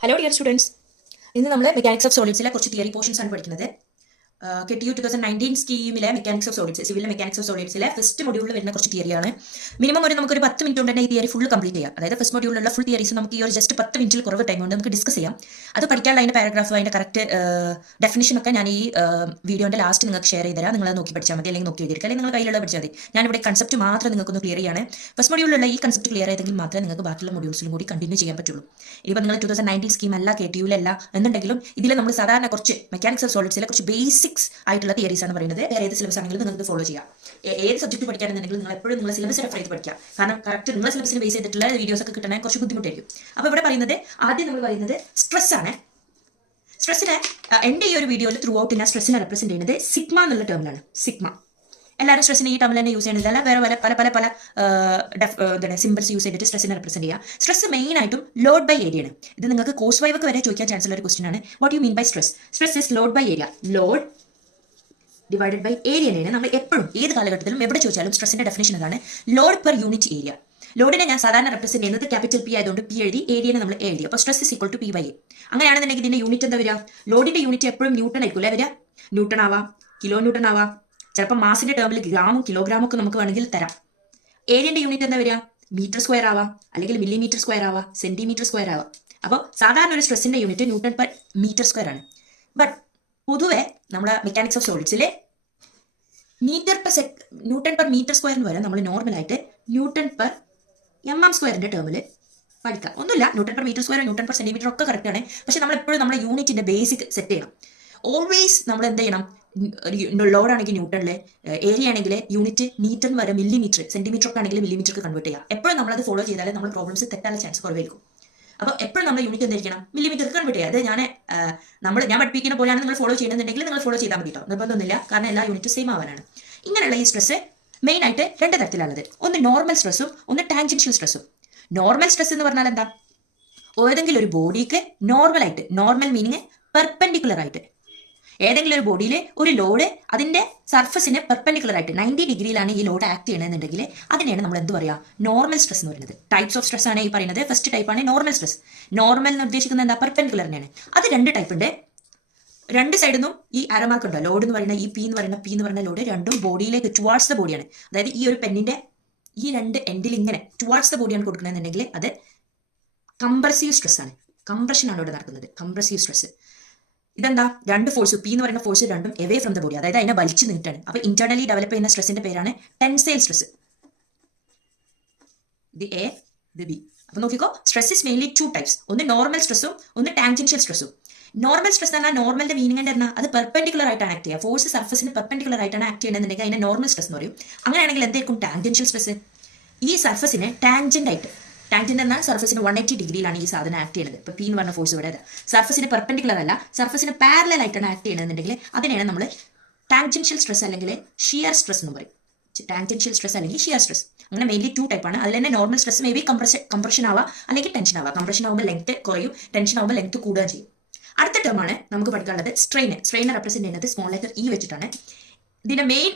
Hello dear students. ഇന്ന് നമ്മൾ mechanics of സോളിഡ്സിലെ കുറച്ച് തിയറി പോർഷൻസ് ആണ് പഠിക്കുന്നത്. KTU 2019 സ്കീമിലെ mechanics of solids, civil mechanics of സോളിഡ്സിലെ ഫസ്റ്റ് മൊഡ്യൂളിൽ വരുന്ന കുറച്ച് തിയറിയാണ്. മിനിമം നമുക്കൊരു 10 മിനിറ്റ് കൊണ്ട് തന്നെ ഈ തിയറി ഫുൾ കംപ്ലീറ്റ് ചെയ്യാം. അതായത് ഫസ്റ്റ് മൊഡ്യൂളിലുള്ള ഫുൾ തിയറീസ് നമുക്ക് ഈ ഒരു ജസ്റ്റ് 10 മിനിറ്റിൽ കുറവ് ടൈം കൊണ്ട് നമുക്ക് ഡിസ്കസ് ചെയ്യാം. അത് പഠിക്കാനുള്ള അതിന്റെ പാരഗ്രാഫ്, അതിന്റെ കറക്റ്റ് ഡെഫിനിഷൻ ഒക്കെ ഞാൻ ഈ വീഡിയോന്റെ ലാസ്റ്റ് നിങ്ങൾക്ക് ഷെയർ ചെയ്ത് തരാം. നിങ്ങൾ നോക്കി പഠിച്ചാൽ മതി, അല്ലെങ്കിൽ നോക്കി എഴുതിയിരിക്കുക, അല്ലെങ്കിൽ നിങ്ങൾ കയ്യിലുള്ള പഠിച്ചാൽ മതി. ഞാനിവിടെ കൺസെപ്റ്റ് മാത്രം നിങ്ങൾക്കൊന്ന് ക്ലിയർ ചെയ്യാണ്. ഫസ്റ്റ് മൊഡ്യൂളിലുള്ള ഈ കൺസെപ്റ്റ് ക്ലിയർ ചെയ്തെങ്കിൽ മാത്രമേ നിങ്ങൾക്ക് ബാക്കിയുള്ള മൊഡ്യൂൾസിലും കൂടി കണ്ടിന്യൂ ചെയ്യാൻ പറ്റുള്ളൂ. ഇപ്പോൾ നിങ്ങൾ 2019 സ്കീം അല്ല, KTU-ലല്ല എന്നുണ്ടെങ്കിലും ഇതിൽ നമ്മൾ സാധാരണ കുറച്ച് മെക്കാനിക്സ് ഓഫ് സോളിഡ്സിലെ കുറച്ച് ബേസിക്സ് ആയിട്ടുള്ള തിയറീസ് ആണ് പറയുന്നത്. വേറെ ഏത് സിലബസ് ആണെങ്കിലും നിങ്ങൾക്ക് ഫോളോ ചെയ്യാം. ഏത് സബ്ജക്ട് പഠിക്കാനെന്നുണ്ടെങ്കിലും നിങ്ങൾ എപ്പോഴും നിങ്ങളുടെ സിലബസ് റെഫർ ചെയ്ത് പഠിക്കാം. കാരണം കറക്റ്റ് നിങ്ങളുടെ സിലബസിന് ബേസ് ചെയ്തിട്ടുള്ള വീഡിയോസ് ഒക്കെ കിട്ടാൻ കുറച്ച് ബുദ്ധിമുട്ടായിരിക്കും. അപ്പോൾ ഇവിടെ പറയുന്നത് ആദ്യം നമ്മൾ പറയുന്നത് സ്ട്രെസ് ആണ്. സ്ട്രെസ്സിനെ എൻ്റെ ഈ ഒരു വീഡിയോയിൽ ത്രൂ ഔട്ട് ഞാൻ സ്ട്രെസ്സിനെ റെപ്രസെന്റ് ചെയ്യുന്നത് സിഗ്മ എന്നുള്ള ടേമിലാണ്. സിഗ്മ എല്ലാവരും സ്ട്രെസ്സിനെ ഈ ടേമിൽ തന്നെ യൂസ് ചെയ്യുന്നില്ല, വേറെ പല സിമ്പിൾസ് യൂസ് ചെയ്തിട്ട് സ്ട്രെസ്സിനെ റെപ്രസെന്റ് ചെയ്യുക. സ്ട്രെസ് മെയിൻ ആയിട്ടും ലോഡ് ബൈ ഏരിയ ആണ്. ഇത് നിങ്ങൾക്ക് കോഴ്സ് വൈവൊക്കെ വരെ ചോദിക്കാൻ ചാൻസ് ഉള്ള ഒരു ക്വസ്റ്റൻ ആണ്. What you mean by stress? Stress is load by area. Load divided by ഏരിയയാണ് നമ്മൾ എപ്പോഴും ഏത് കാലഘട്ടത്തിലും എവിടെ ചോദിച്ചാലും സ്ട്രെസ്സിന്റെ ഡെഫിനേഷൻ അതാണ്, ലോഡ് പെർ യൂണിറ്റ് ഏരിയ. ലോഡിനെ ഞാൻ സാധാരണ റെപ്രസെന്റ് ചെയ്യുന്നത് ക്യാപിറ്റൽ പി ആയതുകൊണ്ട് പി എഴുതി, ഏരിയനെ നമ്മൾ എഴുതി. അപ്പോൾ stress is equal to P by A. അങ്ങനെയാണെന്നുണ്ടെങ്കിൽ ഇതിന്റെ യൂണിറ്റ് എന്താ വരിക? ലോഡിന്റെ യൂണിറ്റ് എപ്പോഴും ന്യൂട്ടൺ ആയിരിക്കും അല്ലേ വരിക? ന്യൂട്ടൺ ആവാം, കിലോ ന്യൂട്ടൺ ആവാം, ചിലപ്പോൾ മാസിന്റെ ടേമിൽ ഗ്രാമും കിലോഗ്രാമും ഒക്കെ നമുക്ക് വേണമെങ്കിൽ തരാം. ഏരിയന്റെ യൂണിറ്റ് എന്താ വരിക? മീറ്റർ സ്ക്വയർ ആവാം, അല്ലെങ്കിൽ മില്ലിമീറ്റർ സ്ക്വയർ ആവാം, സെന്റിമീറ്റർ സ്ക്വയർ ആവാം. അപ്പോൾ സാധാരണ ഒരു സ്ട്രെസ്സിന്റെ unit newton per metre square ആണ്. ബട്ട് പൊതുവെ നമ്മുടെ മെക്കാനിക്സ് ഓഫ് സോളിഡ്സിലെ ന്യൂട്ടൺ പെർ മീറ്റർ സ്ക്വയറിന് വരെ നമ്മൾ നോർമലായിട്ട് ന്യൂട്ടൺ പെർ സ്ക്വയറിന്റെ ടേമിൽ പഠിക്കാം. ഒന്നുമില്ല, newton per metre square, newton per centimetre ഒക്കെ കറക്റ്റ് ആണ്. പക്ഷെ നമ്മൾ എപ്പോഴും നമ്മുടെ യൂണിറ്റിന്റെ ബേസിക് സെറ്റ് ചെയ്യണം. ഓൾവേസ് നമ്മൾ എന്ത് ചെയ്യണം? ലോഡ് ആണെങ്കിൽ ന്യൂട്ടണില്, ഏരിയ ആണെങ്കിൽ യൂണിറ്റ് മീറ്റർ വരെ മില്ലിമീറ്റർ, സെന്റിമീറ്റർ ഒക്കെ ആണെങ്കിൽ മില്ലിമീറ്റർക്ക് കൺവേർട്ട് ചെയ്യാം. എപ്പോഴും നമ്മളത് ഫോളോ ചെയ്താലേ നമ്മൾ പ്രോബ്ലംസ് തെറ്റാനുള്ള ചാൻസ് കുറവായിരിക്കും. അപ്പോൾ എപ്പോഴും നമ്മൾ യൂണിറ്റ് എന്തായിരിക്കണം? മില്ലിമീറ്റർക്ക് കൺവേർട്ട് ചെയ്യുക. അത് ഞാൻ പഠിപ്പിക്കുന്ന പോലെയാണ് നിങ്ങൾ ഫോളോ ചെയ്യണമെന്നുണ്ടെങ്കിൽ നിങ്ങൾ ഫോളോ ചെയ്താൽ മതി കേട്ടോ, നിർബന്ധമൊന്നുമില്ല. കാരണം എല്ലാ യൂണിറ്റും സെയിം ആവാനാണ്. ഇങ്ങനെയുള്ള ഈ സ്ട്രെസ് മെയിൻ ആയിട്ട് രണ്ട് തരത്തിലുള്ളത്. ഒന്ന് നോർമൽ സ്ട്രെസ്സും ഒന്ന് ടാൻജൻഷ്യൽ സ്ട്രെസ്സും. നോർമൽ സ്ട്രെസ് എന്ന് പറഞ്ഞാൽ എന്താ? ഏതെങ്കിലും ഒരു ബോഡിക്ക് നോർമലായിട്ട്, നോർമൽ മീനിങ് പെർപെൻഡിക്കുലർ ആയിട്ട്, ഏതെങ്കിലും ഒരു ബോഡിയിൽ ഒരു ലോഡ് അതിന്റെ സർഫസിന് പെർപെൻഡിക്കുലർ ആയിട്ട് 90 ഡിഗ്രിയിലാണ് ഈ ലോഡ് ആക്ട് ചെയ്യണമെന്നുണ്ടെങ്കിൽ അതിനെയാണ് നമ്മൾ എന്ത് പറയുക? നോർമൽ സ്ട്രെസ് എന്ന് പറയുന്നത്. ടൈപ്സ് ഓഫ് സ്ട്രെസ് ആണ് ഈ പറയുന്നത്. ഫസ്റ്റ് ടൈപ്പ് ആണ് നോർമൽ സ്ട്രെസ്. നോർമൽ എന്ന് ഉദ്ദേശിക്കുന്നത് എന്താ? പെർപെൻഡിക്കുലറിനെയാണ്. അത് രണ്ട് ടൈപ്പ് ഉണ്ട്. രണ്ട് സൈഡിൽ നിന്നും ഈ അരമാർക്ക് ഉണ്ടോ, ലോഡ് എന്ന് പറയുന്ന ഈ പി എന്ന് പറയുന്ന ലോഡ് രണ്ടും ബോഡിയിലേക്ക് ടുവാർഡ്സ് ദ ബോഡിയാണ്. അതായത് ഈ ഒരു പെന്നിന്റെ ഈ രണ്ട് എൻഡിൽ ഇങ്ങനെ ടുവാർഡ്സ് ദ ബോഡിയാണ് കൊടുക്കണമെന്നുണ്ടെങ്കിൽ അത് കംപ്രസീവ് സ്ട്രെസ് ആണ്. കംപ്രഷൻ ആണ് ഇവിടെ നടക്കുന്നത്, കംപ്രസീവ് സ്ട്രെസ്. ഇതെന്താ? രണ്ട് ഫോഴ്സ്, പി എന്ന് പറയുന്ന ഫോഴ്സ് രണ്ടും എവേ ഫ്രം ദ ബോഡി, അതായത് അതിനെ വലിച്ചു നീട്ടാണ്. അപ്പൊ ഇന്റേർണലി ഡെവലപ്പ് ചെയ്യുന്ന സ്ട്രെസിന്റെ പേരാണ് ടെൻസൈൽ സ്ട്രെസ്. ഇത് എ, ഇത് ബി. അപ്പൊ നോക്കിക്കോ, stress is mainly two types. ഒന്ന് നോർമൽ സ്ട്രെസ്സും ഒന്ന് ടാൻജൻഷ്യൽ സ്ട്രെസ്സും. നോർമൽ സ്ട്രെസ് എന്ന് പറഞ്ഞാൽ നോർമലിന്റെ മീനിങ് എന്താ? അത് പെർപെൻഡിക്കുലർ ആയിട്ടാണ് ആക്ട് ചെയ്യുക. ഫോഴ്സ് സർഫസിന് പെർപെൻഡിക്കുലർ ആയിട്ടാണ് ആക്ട് ചെയ്യുന്നതെന്നുണ്ടെങ്കിൽ അതിനെ നോർമൽ സ്ട്രെസ് എന്ന് പറയും. അങ്ങനെയാണെങ്കിൽ എന്തായിരിക്കും ടാൻജൻഷ്യൽ സ്ട്രെസ്? ഈ സർഫസിന് ടാൻജന്റ് ആയിട്ട്, ടാൻജന്റ് എന്നാൽ സർഫസിന് 180 ഡിഗ്രിയിലാണ് ഈ സാധനം ആക്ട് ചെയ്യുന്നത്. ഇപ്പൊ പി എന്ന് പറഞ്ഞ ഫോഴ്സ് ഇവിടെ സർഫസിന് പെർപെൻഡിക്കുലർ അല്ല, സർഫസിന് പാരലൽ ആയിട്ടാണ് ആക്ട് ചെയ്യുന്നതെന്നുണ്ടെങ്കിൽ അതിനെയാണ് നമ്മൾ ടാൻജൻഷ്യൽ സ്ട്രെസ് അല്ലെങ്കിൽ ഷിയർ സ്ട്രെസ് എന്ന് പറയും. ടാൻജൻഷ്യൽ സ്ട്രെസ് അല്ലെങ്കിൽ ഷിയർ സ്ട്രെസ്. അങ്ങനെ മെയിൻലി ടു ടൈപ്പ് ആണ്. അതിൽ തന്നെ normal stress may be compression ആവാം അല്ലെങ്കിൽ ടെൻഷൻ ആവാം. കംപ്രഷൻ ആകുമ്പോൾ ലെങ്ത് കുറയും, ടെൻഷൻ ആകുമ്പോൾ ലെങ്ത് കൂടുകയും ചെയ്യും. അടുത്ത ടേമാണ് നമുക്ക് പഠിക്കാനുള്ളത് സ്ട്രെയിൻ. സ്ട്രെയിനെ റെപ്രസെന്റ് ചെയ്യുന്നത് സ്മോൾ ലെറ്റർ ഇ വെച്ചിട്ടാണ്. ഇതിന്റെ മെയിൻ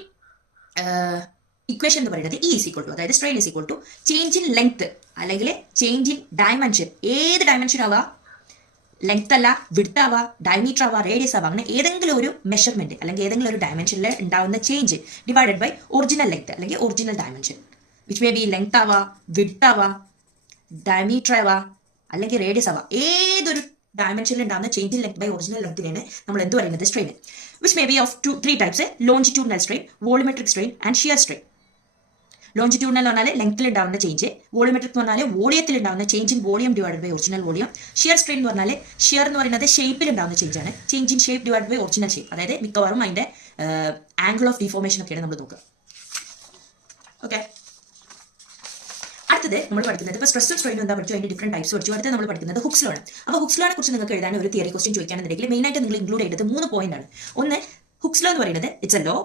ഇക്വേഷൻ എന്ന് പറയുന്നത് ഇ ഈസ് ഈക്വൽ ടു, അതായത് strain is equal to change in length അല്ലെങ്കിൽ ചേഞ്ച് ഇൻ ഡയമെൻഷൻ. ഏത് ഡയമെൻഷൻ ആവാ, ലെങ്ത് അല്ല, വിഡ്ത്ത് ആവാ, ഡയമീറ്റർ ആവാ, റേഡിയസ് ആവാ, അങ്ങനെ ഏതെങ്കിലും ഒരു മെഷർമെന്റ് അല്ലെങ്കിൽ ഏതെങ്കിലും ഒരു ഡയമെൻഷനിൽ ഉണ്ടാവുന്ന change divided by original length അല്ലെങ്കിൽ original dimension, which may be length ആവാ, വിഡ്ത്ത് ആവാ, ഡയമീറ്റർ ആവാ, അല്ലെങ്കിൽ റേഡിയസ് ആവാ. ഏതൊരു ഡയമെൻഷനിൽ ഉണ്ടാകുന്ന change in length by original ലെങ്തിനാണ് നമ്മൾ എന്ത് പറയുന്നത്? Strain. Which may be of three types: longitudinal strain, volumetric strain and shear strain. Longitudinal എന്ന് പറഞ്ഞാൽ ലെങ്ത്തിൽ ഉണ്ടാകുന്ന ചേഞ്ച്, വോളിമെട്രിക് എന്ന് പറഞ്ഞാൽ വോളിയത്തിൽ ഉണ്ടാകുന്ന change in volume divide by original volume. Shear strain എന്ന് പറഞ്ഞാൽ ഷിയർ എന്ന് പറയുന്നത് ഷേപ്പിൽ ഉണ്ടാകുന്ന ചേഞ്ച് ആണ്, change in shape divide by original shape. അതായത് മിക്കവാറും അതിന്റെ ആംഗിൾ ഓഫ് ഡിഫോർമേഷൻ ഒക്കെയാണ് നമ്മൾ നോക്കുക. ഓക്കെ, അടുത്തത് നമ്മൾ പഠിക്കുന്നത് ഇപ്പോൾ സ്ട്രെസ്സും സ്ട്രെയിനും എന്താ പഠിച്ചു, അതിന്റെ ഡിഫറെന്റ് ടൈപ്സ് പഠിച്ചു. അടുത്ത് നമ്മൾ പഠിക്കുന്നത് ഹുക്സ് ലോ ആണ്. അപ്പോൾ ഹുക്സ് ലോനെ കുറിച്ച് നിങ്ങൾക്ക് എഴുതാൻ ഒരു തിയറി ക്വസ്റ്റ്യൻ ചോദിക്കുകയാണെന്നുണ്ടെങ്കിൽ മെയിനായിട്ട് നിങ്ങൾ ഇൻക്ലൂഡ് ചെയ്തത് 3 പോയിന്റ് ആണ്. ഒന്ന്, ഹുക്സ് ലോ എന്ന് പറയുന്നത് it's a law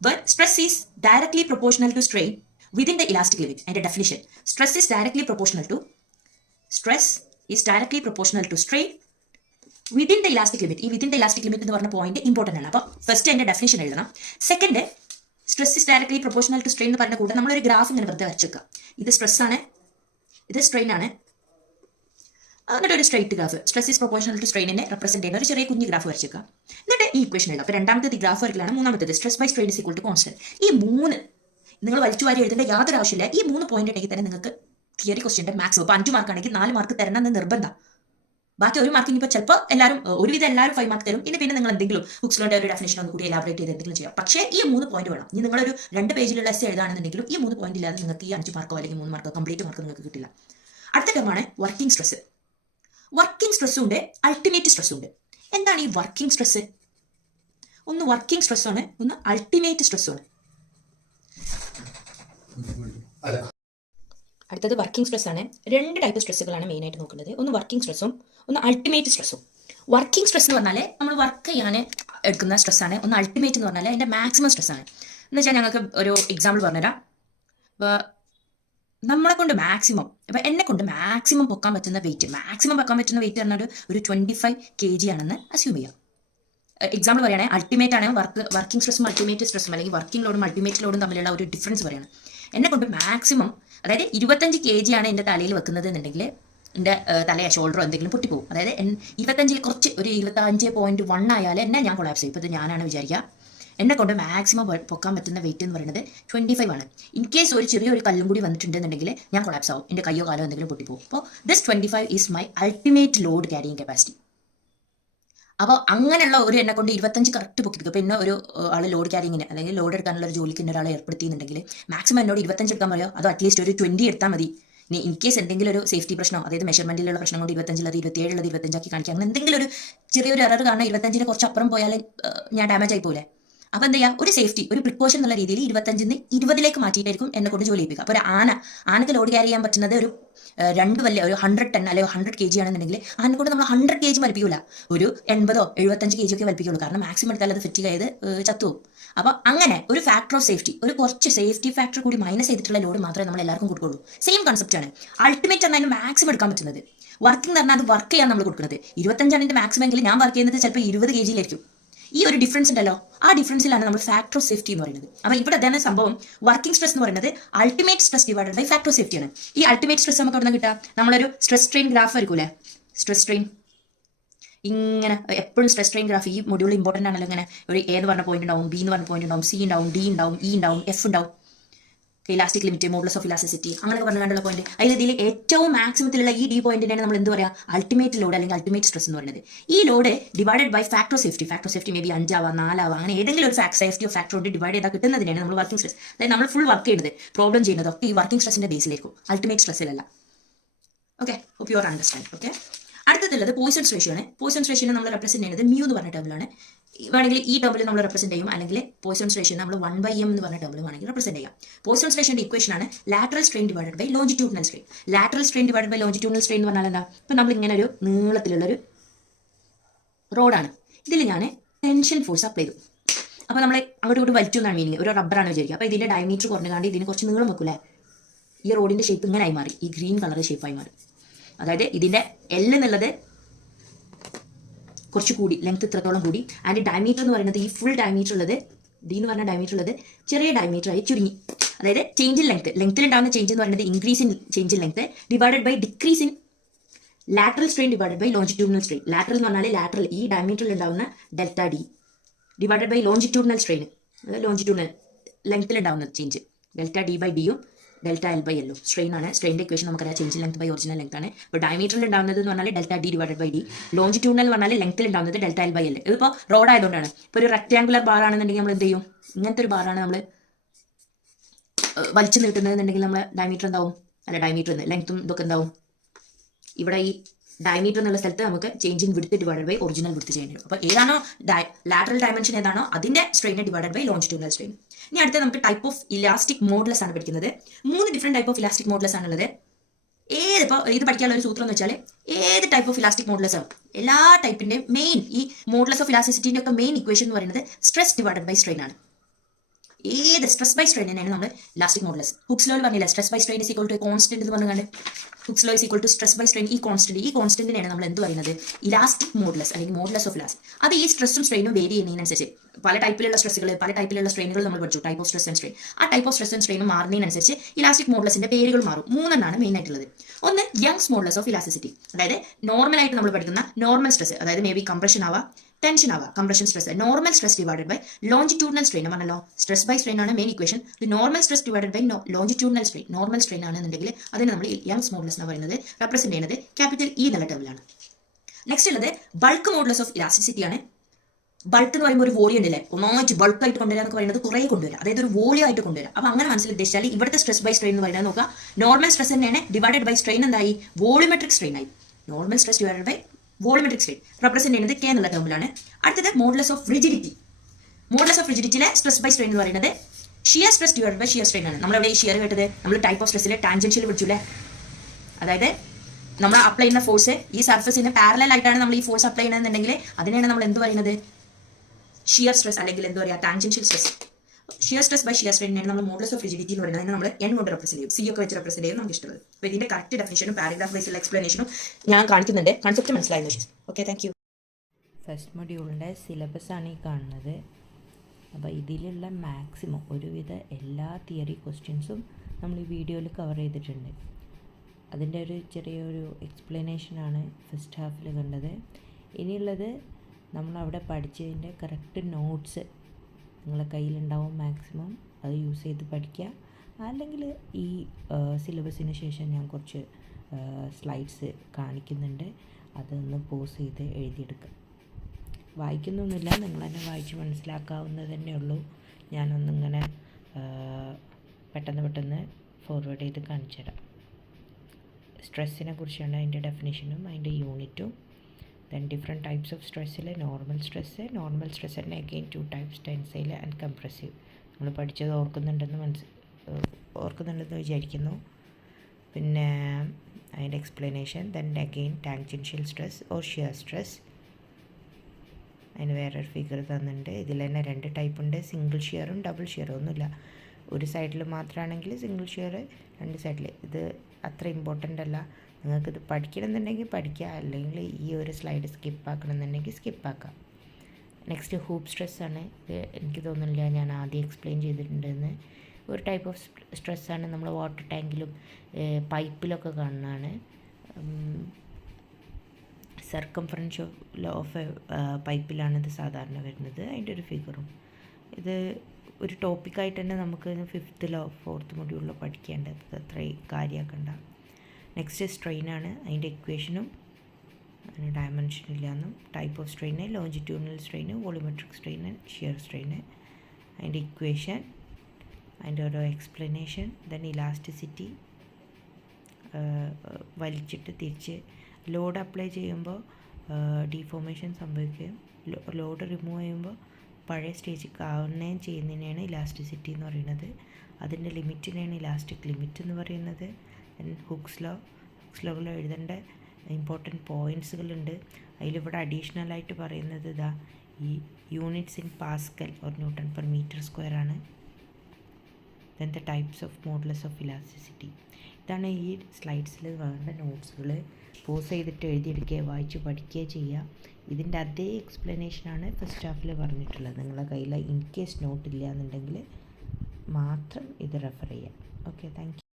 where stress is directly proportional to strain within the elastic limit. And the definition: stress is directly proportional to strain within the elastic limit. ഈ within the elastic limit എന്ന് പറഞ്ഞ point important ആണ്. അപ്പോൾ first അതിന്റെ definition എഴുതണം. Second, stress is directly proportional to strain എന്ന് പറഞ്ഞ കൂടെ നമ്മളൊരു ഗ്രാഫ് ഇങ്ങനെ വെറുതെ വരച്ചേക്കുക. ഇത് സ്ട്രെസ് ആണ്, ഇത് സ്ട്രെയിൻ ആണ്. എന്നിട്ട് ഒരു straight graph stress is proportional to സ്ട്രെയിനെ റെപ്രസെന്റ് ചെയ്യുന്ന ഒരു ചെറിയ കുഞ്ഞു ഗ്രാഫ് വരച്ചേക്കുക. എന്നിട്ട് ഈ ഇക്വേഷൻ എഴുതുക. അപ്പോൾ രണ്ടാമത്തെ ഗ്രാഫ് വരയ്ക്കലാണ്. മൂന്നാമത്തേത് stress by strain is equal to constant. ഈ 3 നിങ്ങൾ വലിച്ചു വാരി എഴുതേണ്ട യാതൊരു ആവശ്യമില്ല. ഈ 3 പോയിന്റ് ഉണ്ടെങ്കിൽ തന്നെ നിങ്ങൾക്ക് തിയറി ക്വസ്റ്റ്യൻ്റെ മാക്സിമം ഇപ്പോൾ 5 മാർക്കാണെങ്കിൽ 4 മാർക്ക് തരണം എന്ന് നിർബന്ധം. ബാക്കി ഒരു മാർക്കിന് ഇപ്പോൾ ചിലപ്പോൾ ഒരുവിധം എല്ലാവരും 5 മാർക്ക് തരും. പിന്നെ നിങ്ങൾ എന്തെങ്കിലും ബുക്സിലോട്ട് ഒരു ഡെഫിനേഷൻ ഒന്ന് കൂടി എലാബറേറ്റ് ചെയ്ത് എന്തെങ്കിലും ചെയ്യാം. പക്ഷേ ഈ 3 പോയിന്റ് വേണം. ഇനി നിങ്ങളൊരു 2 പേജിലുള്ള എസ് എഴുതാണെന്നുണ്ടെങ്കിലും ഈ 3 പോയിന്റ് ഇല്ലാതെ നിങ്ങൾക്ക് ഈ 5 മാർക്കോ അല്ലെങ്കിൽ 3 മാർക്കോ കംപ്ലീറ്റ് മാർക്ക് നിങ്ങൾക്ക് കിട്ടില്ല. അടുത്ത ടേമാണ് വർക്കിംഗ് സ്ട്രെസ്. വർക്കിംഗ് സ്ട്രെസ്സും ഉണ്ട്, അൾട്ടിമേറ്റ് സ്ട്രെസ്സും ഉണ്ട്. എന്താണ് ഈ വർക്കിംഗ് സ്ട്രെസ്? ഒന്ന് വർക്കിംഗ് സ്ട്രെസ്സാണ്, ഒന്ന് അൾട്ടിമേറ്റ് സ്ട്രെസ്സാണ്. അടുത്തത് വർക്കിംഗ് സ്ട്രെസ് ആണ്. 2 ടൈപ്പ് സ്ട്രെസ്സുകളാണ് മെയിനായിട്ട് നോക്കുന്നത്. ഒന്ന് വർക്കിംഗ് സ്ട്രെസ്സും ഒന്ന് അൾട്ടിമേറ്റ് സ്ട്രെസ്സും. വർക്കിംഗ് സ്ട്രെസ് എന്ന് പറഞ്ഞാൽ നമ്മൾ വർക്ക് ചെയ്യാൻ എടുക്കുന്ന സ്ട്രെസ്സാണ്. ഒന്ന് അൾട്ടിമേറ്റ് എന്ന് പറഞ്ഞാൽ അതിൻ്റെ മാക്സിമം സ്ട്രെസ്സാണ്. എന്ന് വെച്ചാൽ ഞങ്ങൾക്ക് ഒരു എക്സാമ്പിൾ പറഞ്ഞുതരാം. ഇപ്പോൾ നമ്മളെ കൊണ്ട് മാക്സിമം, ഇപ്പോൾ എന്നെ കൊണ്ട് മാക്സിമം പൊക്കാൻ പറ്റുന്ന വെയിറ്റ് പറഞ്ഞാൽ ഒരു 25 kg ആണെന്ന് അസ്യൂം ചെയ്യാം. എക്സാമ്പിൾ പറയുകയാണെങ്കിൽ അൾട്ടിമേറ്റ് ആണ്. വർക്കിംഗ് സ്ട്രെസ്സും അൾട്ടിമേറ്റ് സ്ട്രെസ്സും അല്ലെങ്കിൽ വർക്കിംഗ് ലോഡും അൾട്ടിമേറ്റ് ലോഡും തമ്മിലുള്ള ഒരു ഡിഫറൻസ് പറയാണ്. എന്നെ കൊണ്ട് മാക്സിമം, അതായത് 25 kg ആണ് എൻ്റെ തലയിൽ വെക്കുന്നത് എന്നുണ്ടെങ്കിൽ എൻ്റെ തലയോ ഷോൾഡറോ എന്തെങ്കിലും പൊട്ടിപ്പോകും. അതായത് 25 കുറച്ച് ഒരു 25.1 ആയാലും ഞാൻ കൊളാപ്സ് ചെയ്യും. ഇപ്പോൾ ഇത് ഞാനാണ് വിചാരിക്കുക. എന്നെ കൊണ്ട് മാക്സിമം പൊക്കാൻ പറ്റുന്ന വെയിറ്റ് എന്ന് പറയുന്നത് 25 ആണ്. ഇൻ കേസ് ഒരു ചെറിയൊരു കല്ലും കൂടി വന്നിട്ടുണ്ടെന്നുണ്ടെങ്കിൽ ഞാൻ കൊളാപ്സ് ആവും. എൻ്റെ കയ്യോ കാലോ എന്തെങ്കിലും പൊട്ടിപ്പോകും. അപ്പോൾ this 25 is my ultimate load carrying capacity. അപ്പോൾ അങ്ങനെയുള്ള ഒരു എന്നെ കൊണ്ട് 25 കറക്റ്റ് പൊക്കിപ്പിക്കും. അപ്പോൾ ഇന്ന ഒരു ആൾ ലോഡ് ക്യാരിങ്ങിന് അല്ലെങ്കിൽ ലോഡ് എടുക്കാനുള്ള ഒരു ജോലിക്ക് ഇന്ന ഒരാളെ ഏർപ്പെടുത്തിയിട്ടുണ്ടെങ്കിൽ മാക്സിമം എന്നോട് 25 എടുക്കാൻ പറയുമോ, അതോ അറ്റ്ലീസ്റ്റ് ഒരു 20 എടുത്താൽ മതി. ഇനി ഇൻ കേസ് എന്തെങ്കിലും ഒരു സേഫ്റ്റി പ്രശ്നം, അതായത് മെഷർമെന്റിലുള്ള പ്രശ്നം കൊണ്ട് 25 27 25 ആക്കി കാണിക്കുക. അങ്ങനെ എന്തെങ്കിലും ഒരു ചെറിയൊരു എറർ കാരണം 25 കുറച്ച് അപ്പുറം പോയാൽ ഞാൻ ഡാമേജ് ആയി പോലെ. അപ്പോൾ എന്താ ചെയ്യുക, ഒരു സേഫ്റ്റി, ഒരു പ്രിക്കോഷൻ എന്നുള്ള രീതിയിൽ 25 20 മാറ്റിയിട്ടായിരിക്കും എന്നെ കൊണ്ട് ജോലി ചെയ്യിപ്പിക്കുക. അപ്പോൾ ഒരു ആനക്ക് ലോഡ് ക്യാരി ചെയ്യാൻ പറ്റുന്നത് ഒരു 2 വലിയ ഒരു 100 ടൺ അല്ലെങ്കിൽ 100 kg ആണെന്നുണ്ടെങ്കിൽ ആനെ കൊണ്ട് നമ്മൾ 100 kg വലിപ്പിക്കില്ല, ഒരു 80 75 kg ഒക്കെ വലിപ്പിക്കുള്ളൂ. കാരണം മാക്സിമം എടുത്താൽ അത് ഫിറ്റ് ചെയ്ത് ചത്തുപോകും. അപ്പോൾ അങ്ങനെ ഒരു ഫാക്ടർ ഓഫ് സേഫ്റ്റി, ഒരു കുറച്ച് സേഫ്റ്റി ഫാക്ടർ കൂടി മൈനസ് ചെയ്തിട്ടുള്ള ലോഡ് മാത്രമേ നമ്മൾ എല്ലാവർക്കും കൊടുക്കുള്ളൂ. സെയിം കൺസെപ്റ്റ് ആണ്. അൾട്ടിമേറ്റ് ആണ് അതിന് മാക്സിമം എടുക്കാൻ പറ്റുന്നത്. വർക്കിംഗ് എന്ന് പറഞ്ഞാൽ അത് വർക്ക് ചെയ്യാൻ നമ്മൾ കൊടുക്കുന്നത് 25 ആണ് എൻ്റെ മാക്സിമം എങ്കിൽ ഞാൻ വർക്ക് ചെയ്യുന്നത് ചിലപ്പോൾ 20 kg ഈ ഒരു ഡിഫറൻസ് ഉണ്ടല്ലോ, ആ ഡിഫറൻസിലാണ് നമ്മൾ ഫാക്ടർ ഓഫ് സേഫ്റ്റി എന്ന് പറയുന്നത്. അപ്പോൾ ഇവിടെ തന്നെ സംഭവം വർക്കിംഗ് സ്ട്രെസ് എന്ന് പറയുന്നത് ultimate stress divided by factor of സേഫ്റ്റിയാണ്. ഈ അൾട്ടിമേറ്റ് സ്ട്രെസ് നമുക്ക് അവിടെ നിന്ന് കിട്ടുക, നമ്മളൊരു സ്ട്രെസ് സ്ട്രെയിൻ ഗ്രാഫ് ആയിരിക്കൂലേ, സ്ട്രെസ് സ്ട്രെയിൻ ഇങ്ങനെ എപ്പോഴും സ്ട്രെസ് സ്ട്രെയിൻ ഗ്രാഫ് ഈ മൊഡ്യൂൾ ഇമ്പോർട്ടൻ്റ് ആണല്ലോ. ഇങ്ങനെ ഒരു എ എന്ന് പറഞ്ഞ പോയിന്റ് ഉണ്ടാവും, ബി എന്ന് പറഞ്ഞ പോയിന്റ് ഉണ്ടാവും, സി ഉണ്ടാവും, ഡി ഉണ്ടാവും, ഇ ഉണ്ടാവും, എഫ് ഉണ്ടാവും, elastic limit, modulus of elasticity, അങ്ങനെ പറഞ്ഞുകൊണ്ടുള്ള പോയിന്റ്. ഇതിൽ ഏറ്റവും മാക്സിമത്തിലുള്ള ഈ ഡി പോയിന്റിനാണ് നമ്മൾ എന്ത് പറയുക, അൾട്ടിമേറ്റ് ലോഡ് അല്ലെങ്കിൽ അൾട്ടിമേറ്റ് സ്ട്രെസ് എന്ന് പറയുന്നത്. ഈ load divided by factor safety may be 5 ആവാം 4 ആവാം, അങ്ങനെ ഏതെങ്കിലും ഒരു സേഫ്റ്റി ഓഫ് ഫാക്ടർ കൊണ്ട് ഡിവൈഡ് ചെയ്താൽ കിട്ടുന്നതിനാണ് നമ്മൾ വർക്കിംഗ് സ്ട്രെസ്. അതായത് നമ്മൾ ഫുൾ വർക്ക് ചെയ്യുന്നത്, പ്രോബ്ലം ചെയ്യുന്നത് ഒക്കെ ഈ വർക്കിംഗ് സ്ട്രെസിന്റെ ബേസിലേക്കും അൾട്ടിമേറ്റ് സ്ട്രെസ്സിലല്ല. Okay, hope you are understand. Okay, അടുത്തതുള്ളത് പോയ്സൺസ് റേഷ്യോ ആണ്. പോയ്സൺസ് റേഷ്യോനെ നമ്മൾ റെപ്രസെന്റ് ചെയ്യുന്നത് മ്യൂ എന്ന് പറഞ്ഞ ടേമിലാണ്. വേണമെങ്കിൽ ഈ ടേമിൽ നമ്മൾ റെപ്രസെന്റ് ചെയ്യും, അല്ലെങ്കിൽ പോയ്സൺസ് റേഷ്യോ നമ്മൾ 1/m എന്ന് പറഞ്ഞ ടേമിൽ വേണമെങ്കിൽ റെപ്രസെന്റ് ചെയ്യാം. പോയ്സൺസ് റേഷ്യോന്റെ ഇക്വേഷൻ ആണ് lateral strain divided by longitudinal strain. Lateral strain divided by longitudinal strain എന്ന് പറഞ്ഞാൽ എന്താ, ഇപ്പം നമ്മൾ ഇങ്ങനെ ഒരു നീളത്തിലുള്ളൊരു റോഡാണ്, ഇതിൽ ഞാൻ ടെൻഷൻ ഫോഴ്സ് അപ്ലൈ ചെയ്തു. അപ്പോൾ നമ്മൾ അങ്ങോട്ട് ഇങ്ങോട്ട് വലിച്ചു എന്നാണ് മീനിങ്, ഒരു റബ്ബറാണ് വിചാരിക്കുക. അപ്പോൾ ഇതിന്റെ ഡയമീറ്റർ കുറഞ്ഞുകൊണ്ട് ഇതിന് കുറച്ച് നീളം വെക്കൂലേ, ഈ റോഡിന്റെ ഷേപ്പ് ഇങ്ങനെ ആയി മാറി, ഈ ഗ്രീൻ കളർ ഷേപ്പായി മാറി. അതായത് ഇതിന്റെ എൽ എന്നുള്ളത് കുറച്ച് കൂടി, ലെങ്ത് ഇത്രത്തോളം കൂടി, ആൻഡ് ഡയമീറ്റർ എന്ന് പറയുന്നത് ഈ ഫുൾ ഡയമീറ്റർ ഉള്ളത്, ഡി എന്ന് പറഞ്ഞ ഡയമീറ്റർ ഉള്ളത് ചെറിയ ഡയമീറ്റർ ആയി ചുരുങ്ങി. അതായത് ചേഞ്ച് ഇൻ ലെങ്ത്തിൽ ഉണ്ടാകുന്ന ചേഞ്ച് എന്ന് പറയുന്നത് increase in change in length divided by decrease in lateral strain divided by longitudinal strain. Lateral എന്ന് പറഞ്ഞാൽ ലാറ്ററൽ ഈ ഡയമീറ്ററിൽ ഉണ്ടാകുന്ന delta D divided by longitudinal strain, അതായത് ലോഞ്ചിറ്റ്യൂഡിനൽ ലെങ്ത്തിൽ ഉണ്ടാകുന്ന ചേഞ്ച് ഡെൽറ്റ ഡി ബൈ ഡിയും ഡെൽറ്റ എൽ ബൈ എല്ലും. സ്ട്രെയിൻ ആണ്, സ്ട്രെയിൻ്റെ ഇക്വേഷൻ നമുക്കറിയാം, change length by original length ആണ്. ഇപ്പോൾ ഡയമീറ്ററിൽ ഉണ്ടാകുന്നത് എന്ന് പറഞ്ഞാൽ delta D divided by D, longitudinal എന്ന് പറഞ്ഞാൽ ലെങ്ത്തിൽ ഉണ്ടാകുന്നത് ഡെൽറ്റ എൽ ബൈ എൽ. ഇതിപ്പോൾ റോഡ് ആയതുകൊണ്ടാണ്. ഇപ്പോൾ ഒരു റെക്ടാങ്കുലർ ബാർ ആണെന്നുണ്ടെങ്കിൽ നമ്മൾ എന്ത് ചെയ്യും, ഇങ്ങനത്തെ ഒരു ബാറാണ് നമ്മൾ വലിച്ചു നീട്ടുന്നതെന്നുണ്ടെങ്കിൽ നമ്മൾ ഡയമീറ്റർ എന്താവും, ഡയമീറ്റർ ലെങ്ത്തും ഇതൊക്കെ എന്താവും, ഇവിടെ ഈ ഡയമീറ്റർ എന്നുള്ള സ്ഥലത്ത് നമുക്ക് change in width divided by original width ചെയ്യേണ്ടി വരും. അപ്പോൾ ഏതാണോ ലാറ്ററൽ ഡയമെൻഷൻ ഏതാണോ അതിന്റെ strain divided by longitudinal strain. ഇനി അടുത്ത നമുക്ക് ടൈപ്പ് ഓഫ് ഇലാസ്റ്റിക് മോഡുലസ് ആണ് പഠിക്കുന്നത്. 3 different type of elastic modulus ആണുള്ളത്. ഇപ്പോൾ ഇത് പഠിക്കാനുള്ള ഒരു സൂത്രം എന്ന് വെച്ചാൽ ഏത് ടൈപ്പ് ഓഫ് ഇലാസ്റ്റിക് മോഡുലസ് ആണ്, എല്ലാ ടൈപ്പിന്റെ മെയിൻ ഈ മോഡുലസ് ഓഫ് ഇലാസ്റ്റിസിറ്റിന്റെ ഒക്കെ മെയിൻ ഇക്വേഷൻ എന്ന് പറയുന്നത് സ്ട്രെസ് ഡിവൈഡഡ് ബൈ സ്ട്രെയിൻ ആണ്. ഏത് സ്ട്രെസ് ബൈ സ്ട്രെയിൻ തന്നെയാണ് നമ്മൾ ഇലാസ്റ്റിക് മോഡുലസ്. ഹുക്സ് ലോയിൽ പറഞ്ഞില്ല stress by strain is equal to constant എന്ന് പറഞ്ഞാൽ Hooke's law is equal to stress by strain ഈ കോൺസ്റ്റന്റിനെയാണ് നമ്മൾ എന്ത് പറയുന്നത് ഇലാസ്റ്റിക് മോഡുലസ് അല്ലെങ്കിൽ മോഡുലസ് ഓഫ് ഇലാസ്റ്റിക്. അത് ഈ സ്ട്രെസ്സും സ്ട്രെയിനും വേരി ചെയ്യുന്നതിനനുസരിച്ച് പല ടൈപ്പിലുള്ള സ്ട്രെസ്സുകൾ പല ടൈപ്പിലുള്ള സ്ട്രെയിനുകൾ നമ്മൾ പഠിച്ചു. Type of stress and strain. ആ ടൈപ്പ് ഓഫ് സ്ട്രെസ് ആൻഡ് സ്ട്രെയിനും മാറുന്നതിനനുസരിച്ച് ഇലാസ്റ്റിക് മോഡുലസിന്റെ പേരുകൾ മാറും. 3 മെയിൻ ആയിട്ടുള്ളത്. ഒന്ന് യങ്സ് മോഡുലസ് ഓഫ് ഇലാസ്റ്റിസിറ്റി, അതായത് നോർമലായിട്ട് നമ്മൾ പഠിക്കുന്ന നോർമൽ സ്ട്രെസ്, അതായത് മേ ബി കംപ്രഷൻ ആവാം ടെൻഷൻ ആവാം. Compression stress normal stress divided by longitudinal strain പറഞ്ഞല്ലോ. സ്ട്രെസ് ബൈ സ്ട്രെയിൻ ആണ് main equation. Normal stress divided by longitudinal strain. Normal strain ആണെന്നുണ്ടെങ്കിൽ അതിന് നമ്മൾ യങ്സ് മോഡുലസ് എന്ന് പറയുന്നത് റെപ്രസെന്റ് ചെയ്യുന്നത് ക്യാപിറ്റൽ ഇ എന്നുള്ള ടേമിലാണ്. നെക്സ്റ്റ് ഉള്ളത് ബൾക്ക് മോഡുലസ് ഓഫ് ഇലാസ്റ്റിസിറ്റി ആണ്. ബൾക്ക് എന്ന് പറയുമ്പോൾ ഒരു വോളിയം ഉണ്ടല്ലേ, ഒന്നായിട്ട് ബൾക്കായിട്ട് കൊണ്ടുവരിക എന്ന് പറയുന്നത് കുറേ കൊണ്ടുവരിക, അതായത് ഒരു വോളിയം ആയിട്ട് കൊണ്ടുവരിക. അപ്പോൾ അങ്ങനെ മനസ്സിൽ ഉദ്ദേശിച്ചാൽ ഇവിടുത്തെ സ്ട്രെസ് ബൈ സ്ട്രെയിൻ എന്ന് പറയുന്നത് നോക്കുക, നോർമൽ സ്ട്രെസ് തന്നെയാണ് ഡിവൈഡഡ് ബൈ സ്ട്രെയിൻ എന്തായി വോളിയോമെട്രിക് സ്ട്രെയിൻ ആയി. Normal stress divided by volumetric strain represent ചെയ്യുന്നത് കെ എന്നുള്ള ടേമിലാണ്. അടുത്തത് modulus of rigidity. Modulus of റിജിഡിറ്റിയിലെ സ്ട്രെസ് ബൈ സ്ട്രെയിൻ എന്ന് പറയുന്നത് shear stress divided by shear strain ആണ്. നമ്മളെവിടെ ഈ ഷിയർ കേട്ടത് നമ്മൾ ടൈപ്പ് ഓഫ് സ്ട്രെസ്സിലെ ടാൻജൻഷ്യൽ പഠിച്ചില്ലേ, അതായത് നമ്മൾ അപ്ലൈ ചെയ്യുന്ന ഫോഴ്സ് ഈ സർഫസിന് പാരലൽ ആയിട്ടാണ് നമ്മൾ ഈ ഫോഴ്സ് അപ്ലൈ ചെയ്യണമെന്നുണ്ടെങ്കിൽ അതിനെയാണ് നമ്മൾ എന്ത് പറയുന്നത് ഷിയർ സ്ട്രെസ് അല്ലെങ്കിൽ എന്താ പറയുക tangential stress. Shear stress by shear സ്ട്രെയിനാണ് നമ്മൾ മോഡുലസ് ഓഫ് റിജിഡിറ്റി എന്ന് പറയുന്നത്. നമ്മൾ എൻ കൊണ്ട് റെപ്രസെന്റ് ചെയ്യും, സി ഒക്കെ വെച്ച് റെപ്രസെന്റ് ചെയ്യും നമുക്ക് ഇഷ്ടമുള്ളത്. അപ്പോൾ ഇതിന്റെ കറക്റ്റ് ഡെഫിനിഷനും പാരഗ്രാഫ് വൈസുള്ള എക്സ്പ്ലനേഷനും ഞാൻ കാണിക്കുന്നുണ്ട്. കൺസെപ്റ്റ് മനസ്സിലായിരുന്നു. Okay, thank you. ഫസ്റ്റ് മൊഡ്യൂളിൻ്റെ സിലബസ് ആണ് ഈ കാണുന്നത്. അപ്പോൾ ഇതിലുള്ള മാക്സിമം ഒരുവിധ എല്ലാ തിയറി ക്വസ്റ്റ്യൻസും നമ്മൾ ഈ വീഡിയോയിൽ കവർ ചെയ്തിട്ടുണ്ട്. അതിൻ്റെ ഒരു ചെറിയൊരു എക്സ്പ്ലനേഷനാണ് ഫസ്റ്റ് ഹാഫിൽ കണ്ടത്. ഇനിയുള്ളത് നമ്മളവിടെ പഠിച്ചതിൻ്റെ കറക്റ്റ് നോട്ട്സ് നിങ്ങളുടെ കയ്യിലുണ്ടാവും. മാക്സിമം അത് യൂസ് ചെയ്ത് പഠിക്കുക. അല്ലെങ്കിൽ ഈ സിലബസിന് ശേഷം ഞാൻ കുറച്ച് സ്ലൈഡ്സ് കാണിക്കുന്നുണ്ട്, അതൊന്ന് പോസ് ചെയ്ത് എഴുതിയെടുക്കുക. വായിക്കുന്നൊന്നുമില്ല, നിങ്ങൾ തന്നെ വായിച്ച് മനസ്സിലാക്കാവുന്നത് തന്നെ ഉള്ളൂ. ഞാനൊന്നിങ്ങനെ പെട്ടെന്ന് ഫോർവേഡ് ചെയ്ത് കാണിച്ചു തരാം. സ്ട്രെസ്സിനെ കുറിച്ചാണ് അതിൻ്റെ ഡെഫിനിഷനും അതിൻ്റെ യൂണിറ്റും. ദെൻ ഡിഫറെൻറ്റ് ടൈപ്സ് ഓഫ് സ്ട്രെസ്സിൽ നോർമൽ സ്ട്രെസ് തന്നെ again 2 types, tensile and compressive. നമ്മൾ പഠിച്ചത് ഓർക്കുന്നുണ്ടെന്ന് വിചാരിക്കുന്നു. പിന്നെ അതിൻ്റെ explanation. Then again tangential stress or shear stress. അതിന് വേറൊരു ഫിഗർ തന്നിട്ടുണ്ട്. ഇതിൽ തന്നെ 2 ടൈപ്പ് ഉണ്ട്, സിംഗിൾ ഷിയറും ഡബിൾ ഷിയറും. ഒന്നുമില്ല, ഒരു സൈഡിൽ മാത്രമാണെങ്കിൽ സിംഗിൾ ഷിയർ, 2 സൈഡിൽ. ഇത് അത്ര ഇമ്പോർട്ടൻ്റ് അല്ല. നിങ്ങൾക്കിത് പഠിക്കണമെന്നുണ്ടെങ്കിൽ പഠിക്കുക, അല്ലെങ്കിൽ ഈ ഒരു സ്ലൈഡ് സ്കിപ്പാക്കണമെന്നുണ്ടെങ്കിൽ സ്കിപ്പാക്കാം. നെക്സ്റ്റ് ഹൂപ്പ് സ്ട്രെസ്സാണ്. ഇത് എനിക്ക് തോന്നുന്നില്ല ഞാൻ ആദ്യം എക്സ്പ്ലെയിൻ ചെയ്തിട്ടുണ്ടെന്ന്. ഒരു ടൈപ്പ് ഓഫ് സ്ട്രെസ്സാണ് നമ്മൾ വാട്ടർ ടാങ്കിലും പൈപ്പിലൊക്കെ കാണുന്നതാണ്. സർക്കംഫറൻസ് ഓഫ് പൈപ്പിലാണ് ഇത് സാധാരണ വരുന്നത്. അതിൻ്റെ ഒരു ഫിഗറും. ഇത് ഒരു ടോപ്പിക്കായിട്ട് തന്നെ നമുക്ക് 5th-ലോ 4th മൊഡ്യൂളിലോ പഠിക്കേണ്ടത്, അത്ര കാര്യമാക്കണ്ട. നെക്സ്റ്റ് സ്ട്രെയിനാണ്. അതിൻ്റെ ഇക്വേഷനും അതിന് ഡയമെൻഷൻ ഇല്ലാന്നും. Type of strain longitudinal strain, volumetric strain, shear strain. അതിൻ്റെ ഇക്വേഷൻ, അതിൻ്റെ ഓരോ എക്സ്പ്ലനേഷൻ. ദെൻ ഇലാസ്റ്റിസിറ്റി, വലിച്ചിട്ട് തിരിച്ച് ലോഡ് അപ്ലൈ ചെയ്യുമ്പോൾ ഡീഫോർമേഷൻ സംഭവിക്കുകയും ലോഡ് റിമൂവ് ചെയ്യുമ്പോൾ പഴയ സ്റ്റേജിൽ ആവുകയും ചെയ്യുന്നതിനെയാണ് ഇലാസ്റ്റിസിറ്റി എന്ന് പറയുന്നത്. അതിൻ്റെ ലിമിറ്റിനെയാണ് ഇലാസ്റ്റിക് ലിമിറ്റ് എന്ന് പറയുന്നത്. ഹുക്സ് ലോയിൽ എഴുതേണ്ട ഇമ്പോർട്ടൻറ്റ് പോയിൻറ്റ്സുകളുണ്ട്. അതിലിവിടെ അഡീഷണലായിട്ട് പറയുന്നത് ഇതാ ഈ units in pascal or newton per metre square ആണ്. Then the types of modulus of elasticity. ഇതാണ് ഈ സ്ലൈഡ്സിൽ വേണ്ട നോട്ട്സുകൾ. പോസ് ചെയ്തിട്ട് എഴുതിയെടുക്കുക, വായിച്ച് പഠിക്കുക ചെയ്യുക. ഇതിൻ്റെ അതേ എക്സ്പ്ലനേഷനാണ് ഫസ്റ്റ് ഹാഫിൽ പറഞ്ഞിട്ടുള്ളത്. നിങ്ങളുടെ കയ്യിൽ ഇൻ കേസ് നോട്ട് ഇല്ല എന്നുണ്ടെങ്കിൽ മാത്രം ഇത് റെഫർ ചെയ്യാം. Okay, thank U.